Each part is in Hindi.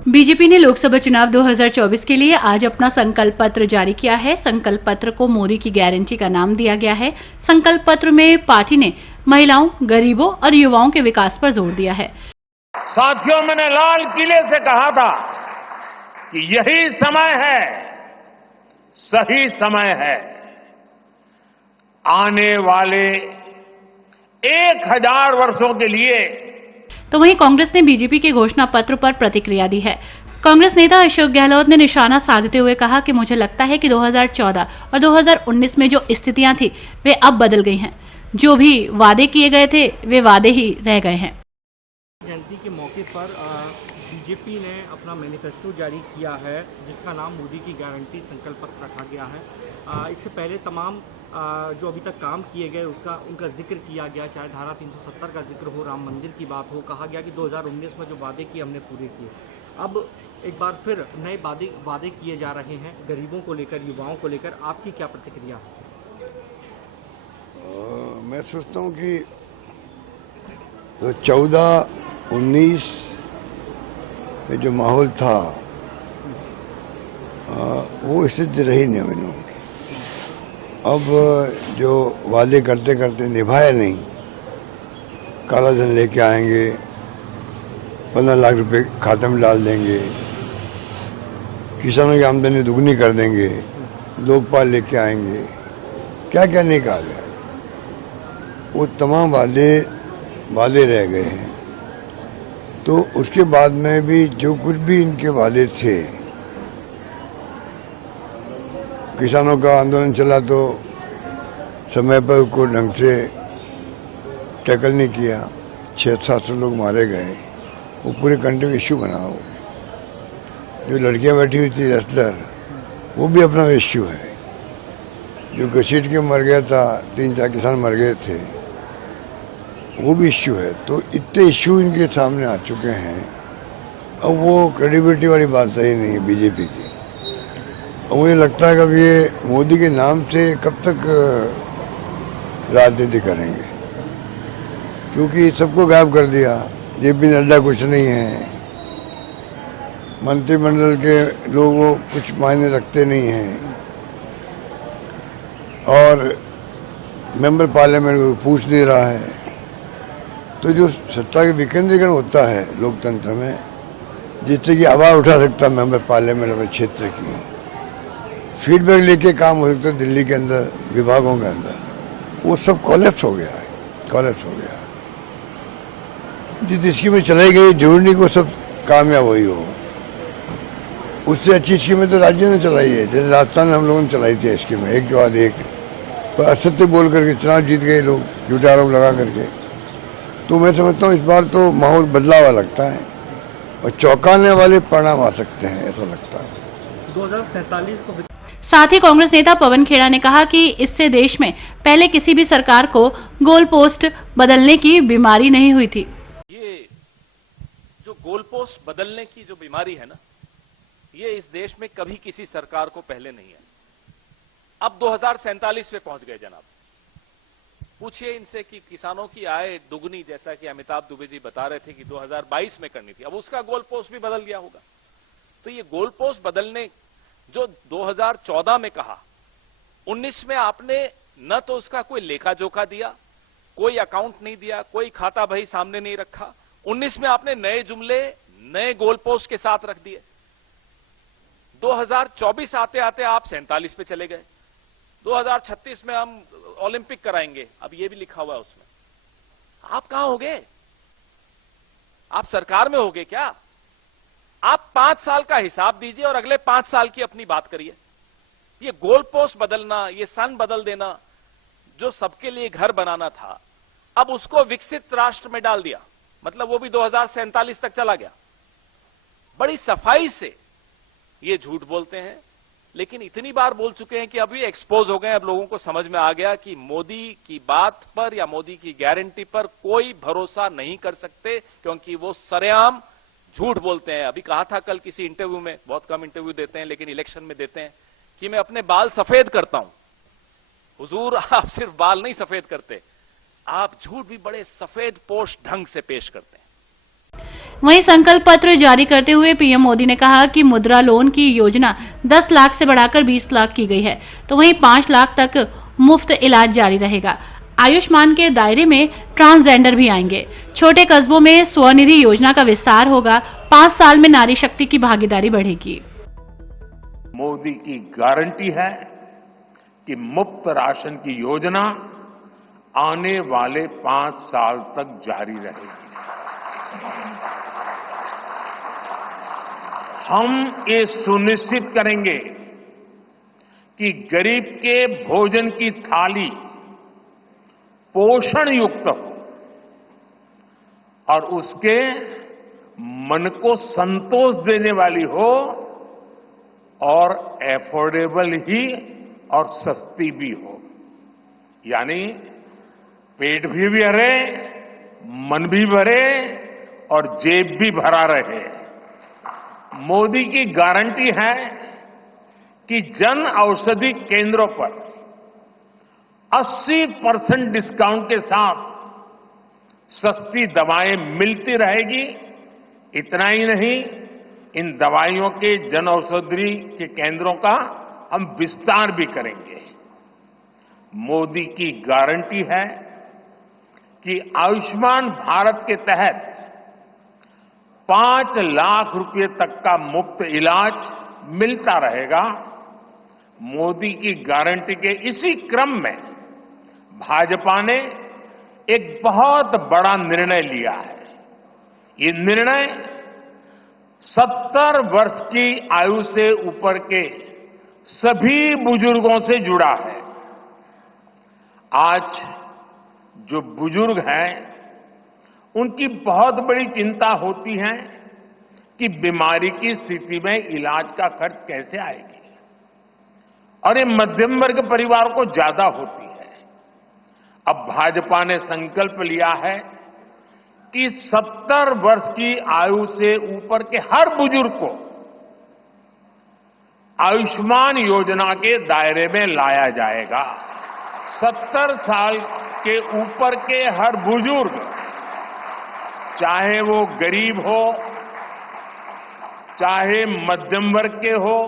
बीजेपी ने लोकसभा चुनाव 2024 के लिए आज अपना संकल्प पत्र जारी किया है। संकल्प पत्र को मोदी की गारंटी का नाम दिया गया है। संकल्प पत्र में पार्टी ने महिलाओं, गरीबों और युवाओं के विकास पर जोर दिया है। साथियों, मैंने लाल किले से कहा था कि यही समय है, सही समय है। आने वाले 1000 वर्षों के लिए। तो वहीं कांग्रेस ने बीजेपी के घोषणा पत्र पर प्रतिक्रिया दी है। कांग्रेस नेता अशोक गहलोत ने निशाना साधते हुए कहा कि मुझे लगता है कि 2014 और 2019 में जो स्थितियां थी वे अब बदल गई हैं। जो भी वादे किए गए थे वे वादे ही रह गए हैं। जयंती के मौके पर बीजेपी ने अपना मैनिफेस्टो जारी किया है, जिसका नाम मोदी की गारंटी संकल्प पत्र रखा गया है। इससे पहले तमाम जो अभी तक काम किए गए उनका जिक्र किया गया, चाहे धारा 370 का जिक्र हो, राम मंदिर की बात हो। कहा गया कि 2019 में जो वादे किए हमने पूरे किए। अब एक बार फिर नए वादे किए जा रहे हैं गरीबों को लेकर, युवाओं को लेकर। आपकी क्या प्रतिक्रिया है? मैं सोचता हूँ कि 14-19 में जो माहौल था वो स्थिति रही नहीं हम लोगों की। अब जो वादे करते करते निभाए नहीं, काला धन लेके आएंगे, 15 लाख रुपए खाते में डाल देंगे, किसानों की आमदनी दुगनी कर देंगे, लोकपाल लेके आएंगे, क्या क्या नहीं कहा गया। वो तमाम वादे रह गए हैं। तो उसके बाद में भी जो कुछ भी इनके वादे थे, किसानों का आंदोलन चला तो समय पर उसको ढंग से टैकल नहीं किया, 600-700 लोग मारे गए। वो पूरे कंट्री में इश्यू बना। हो जो लड़कियां बैठी हुई थी रेसलर, वो भी अपना इश्यू है। जो घसीट के मर गया था, 3-4 किसान मर गए थे, वो भी इश्यू है। तो इतने इश्यू इनके सामने आ चुके हैं। अब वो क्रेडिबिलिटी वाली बात सही नहीं है बीजेपी की। और मुझे लगता है कि अब ये मोदी के नाम से कब तक राजनीति करेंगे, क्योंकि सबको गायब कर दिया। जेपी नड्डा कुछ नहीं है, मंत्रिमंडल के लोग वो कुछ मायने रखते नहीं हैं, और मेंबर पार्लियामेंट को पूछ नहीं रहा है। तो जो सत्ता के विकेंद्रीकरण होता है लोकतंत्र में, जिससे कि आवाज़ उठा सकता है मेंबर पार्लियामेंट अपने क्षेत्र की, फीडबैक लेके काम हो सकता है दिल्ली के अंदर, विभागों के अंदर, वो सब कॉलेप्स हो गया है। जिस स्कीमें चलाई गई, जरूरी नहीं को सब कामयाब हुई हो। उससे अच्छी स्कीमें तो राज्य ने चलाई है। जैसे राजस्थान में हम लोगों ने चलाई थी स्कीमें, एक के बाद एक, पर असत्य बोल करके चुनाव जीत गए लोग, झूठे आरोप लगा करके। तो मैं समझता हूँ इस बार तो माहौल बदला हुआ लगता है और चौंकाने वाले परिणाम आ सकते हैं, ऐसा लगता है। 2047 को। साथ ही कांग्रेस नेता पवन खेड़ा ने कहा कि इससे देश में पहले किसी भी सरकार को गोल पोस्ट बदलने की बीमारी नहीं हुई थी। ये जो गोल पोस्ट बदलने की जो बीमारी है ना, ये इस देश में कभी किसी सरकार को पहले नहीं है। अब 2047 पे पहुंच गए जनाब। पूछिए इनसे कि किसानों की आय दुगनी, जैसा कि अमिताभ दुबे जी बता रहे थे कि 2022 में करनी थी, अब उसका गोल पोस्ट भी बदल गया होगा। तो ये गोल पोस्ट बदलने जो 2014 में कहा, 19 में आपने न तो उसका कोई लेखा जोखा दिया, कोई अकाउंट नहीं दिया, कोई खाता बही सामने नहीं रखा। 19 में आपने नए जुमले, नए गोल पोस्ट के साथ रख दिए। 2024 आते आते आप 47 पे चले गए। 2036 में हम ओलंपिक कराएंगे, अब ये भी लिखा हुआ है उसमें। आप कहां हो गए? आप सरकार में हो गए क्या? आप 5 साल का हिसाब दीजिए और अगले 5 साल की अपनी बात करिए। ये गोल पोस्ट बदलना, ये सन बदल देना, जो सबके लिए घर बनाना था, अब उसको विकसित राष्ट्र में डाल दिया। मतलब वो भी 2047 तक चला गया। बड़ी सफाई से ये झूठ बोलते हैं, लेकिन इतनी बार बोल चुके हैं कि अभी एक्सपोज हो गए। अब लोगों को समझ में आ गया कि मोदी की बात पर या मोदी की गारंटी पर कोई भरोसा नहीं कर सकते, क्योंकि वो सरेआम झूठ बोलते हैं। अभी कहा था कल किसी इंटरव्यू में, बहुत कम इंटरव्यू देते हैं लेकिन इलेक्शन में देते हैं, कि मैं अपने बाल सफेद करता हूं। हुजूर, आप सिर्फ बाल नहीं सफेद करते, आप झूठ भी बड़े सफेद पोश ढंग से पेश करते हैं। वहीं संकल्प पत्र जारी करते हुए पीएम मोदी ने कहा कि मुद्रा लोन की योजना 10 लाख से बढ़ाकर 20 लाख की गई है, तो वहीं 5 लाख तक मुफ्त इलाज जारी रहेगा। आयुष्मान के दायरे में ट्रांसजेंडर भी आएंगे। छोटे कस्बों में स्वनिधि योजना का विस्तार होगा। 5 साल में नारी शक्ति की भागीदारी बढ़ेगी। मोदी की गारंटी है कि मुफ्त राशन की योजना आने वाले 5 साल तक जारी रहेगी। हम ये सुनिश्चित करेंगे कि गरीब के भोजन की थाली पोषण युक्त हो और उसके मन को संतोष देने वाली हो और एफोर्डेबल ही और सस्ती भी हो, यानी पेट भी भरे, मन भी भरे और जेब भी भरा रहे। मोदी की गारंटी है कि जन औषधि केंद्रों पर 80% डिस्काउंट के साथ सस्ती दवाएं मिलती रहेगी। इतना ही नहीं, इन दवाइयों के जन औषधि के केंद्रों का हम विस्तार भी करेंगे। मोदी की गारंटी है कि आयुष्मान भारत के तहत 5 लाख रुपए तक का मुफ्त इलाज मिलता रहेगा। मोदी की गारंटी के इसी क्रम में भाजपा ने एक बहुत बड़ा निर्णय लिया है। ये निर्णय 70 वर्ष की आयु से ऊपर के सभी बुजुर्गों से जुड़ा है। आज जो बुजुर्ग हैं, उनकी बहुत बड़ी चिंता होती है कि बीमारी की स्थिति में इलाज का खर्च कैसे आएगी, और ये मध्यम वर्ग परिवार को ज्यादा होती है। अब भाजपा ने संकल्प लिया है कि 70 वर्ष की आयु से ऊपर के हर बुजुर्ग को आयुष्मान योजना के दायरे में लाया जाएगा। 70 साल के ऊपर के हर बुजुर्ग, चाहे वो गरीब हो, चाहे मध्यम वर्ग के हो,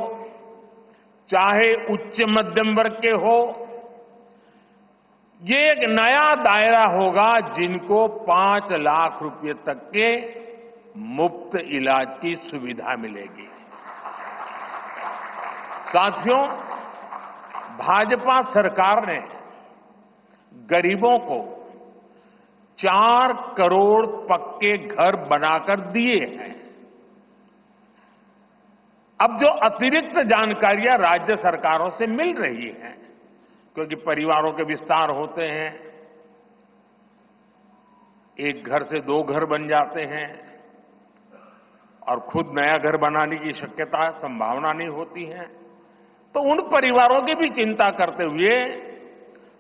चाहे उच्च मध्यम वर्ग के हो, ये एक नया दायरा होगा जिनको 5 लाख रुपए तक के मुफ्त इलाज की सुविधा मिलेगी। साथियों, भाजपा सरकार ने गरीबों को 4 करोड़ पक्के घर बनाकर दिए हैं। अब जो अतिरिक्त जानकारियां राज्य सरकारों से मिल रही हैं, क्योंकि परिवारों के विस्तार होते हैं, एक घर से 2 घर बन जाते हैं और खुद नया घर बनाने की शक्यता, संभावना नहीं होती है, तो उन परिवारों की भी चिंता करते हुए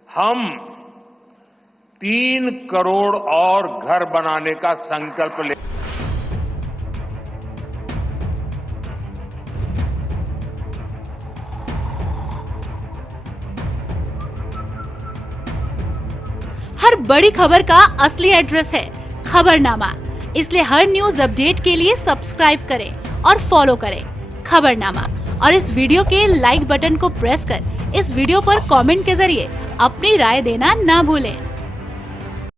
हम 3 करोड़ और घर बनाने का संकल्प ले। हर बड़ी खबर का असली एड्रेस है खबरनामा, इसलिए हर न्यूज अपडेट के लिए सब्सक्राइब करें और फॉलो करें खबरनामा, और इस वीडियो के लाइक बटन को प्रेस कर इस वीडियो पर कमेंट के जरिए अपनी राय देना ना भूलें।